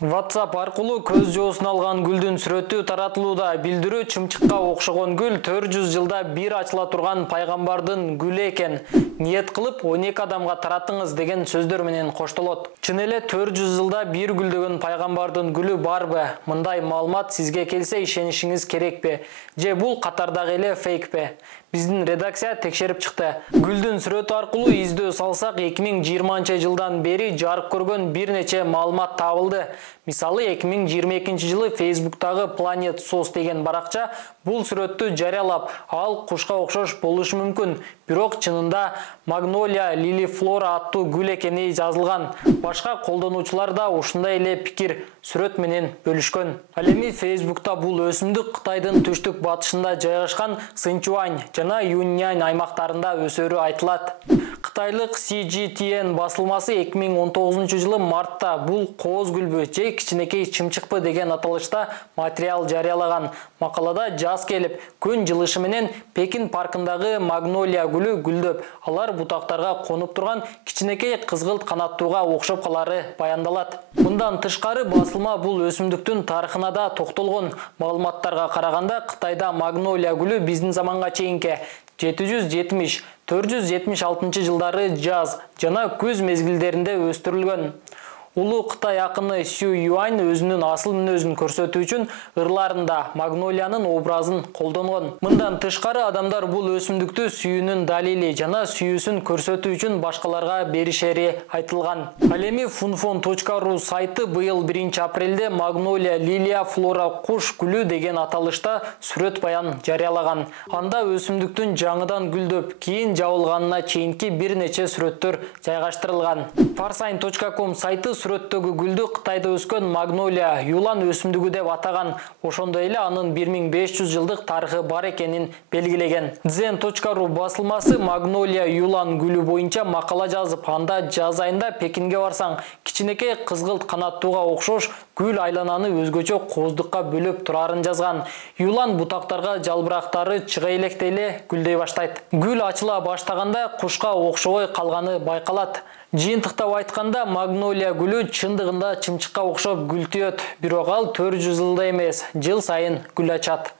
WhatsApp аркылуу көз жоосун алган гүлдүн сүрөтү таратылууда. Билдирүү чымчыкка окшогон гүл 400 жылда бир ачыла турган пайгамбардын гүлү экен. Ниет кылып 12 адамга таратыңыз деген сөздөр менен коштолот. Чын эле 400 жылда бир гүлдөгөн пайгамбардын гүлү барбы? Мындай маалымат сизге келсе ишенишиңиз керекпи? Же бул катардагы эле фейкпи? Биздин редакция текшерип чыкты. Гүлдүн сүрөтү аркылуу издөө салсак 2020-жылдан бери жарык көргөн бир нече маалымат табылды. Мисалы 2022-жылы Facebook'тагы Planet Sos деген баракча бул сүрөттү жарыялап, ал кушка окшош болушу мүмкүн, бирок чынында Magnolia liliflora аттуу гүл экени жазылган. Башка колдонуучулар да ушундай эле пикир сүрөт менен бөлүшкөн. Ал эми Facebook'та бул өсүмдүк Кытайдын түштүк батышында жайгашкан Сычуань жана Юньнань аймактарында өсөрү айтылат. Кытайлык CGTN басылмасы 2019-жылы мартта бул кооз гүлбү же кичинекей чымчыкпы деген аталышта материал жарыялаган. Макалада жаз келип, күн жылышы менен Пекин паркындагы Magnolia гүлү гүлдөп, алар бутактарга конуп турган кичинекей кызгылт канаттууга окшоп калары баяндалат. Мындан тышкары басылма бул өсүмдүктүн тарыхына да токтолгон. Маалыматтарга караганда Кытайда Magnolia гүлү биздин заманга чейинки 770-476 жылдары жаз жана күз мезгилдеринде өстүрүлгөн. Улуу Кытай акыны Сю Юань өзүнүн асыл мүнөзүн көрсөтүү үчүн ырларында Магнолиянын образын колдонгон. Мындан тышкары адамдар бул өсүмдүктү сүйүүнүн далили жана сүйүүсүн көрсөтүү үчүн башкаларга беришери айтылган. Ал эми funfon.ru сайты быйыл 1-апрелде Magnolia liliflora куш гүлү деген аталышта сүрөт баян жарыялаган. Анда өсүмдүктүн жаңыдан гүлдөп, кийин жабылганына чейинки бир нече сүрөттөр жайгаштырылган. Farsign.com сайты сүрөттөгү гүлдү Кытайда өскөн Magnolia юлан өсүмдүгү деп атаган. Ошондой эле анын 1500 жылдык тарыхы бар экенин белгилеген. Zen.ru басылмасы Magnolia юлан гүлү боюнча макала жазып, анда жаз айында Пекинге барсаң, кичинекей кызгылт канаттууга окшош гүл айлананы өзгөчө кооздукка бөлөп турарын жазган. Юлан бутактарга жалбырактары чыга электе эле гүлдөй баштайт. Гүл ачыла баштаганда кушка окшобой калганы байкалат. Жыйынтыктап айтканда Magnolia гүлү чындыгында чымчыкка окшоп гүлтүөт, бирок ал 400 жылда эмес, жыл сайын гүл ачат.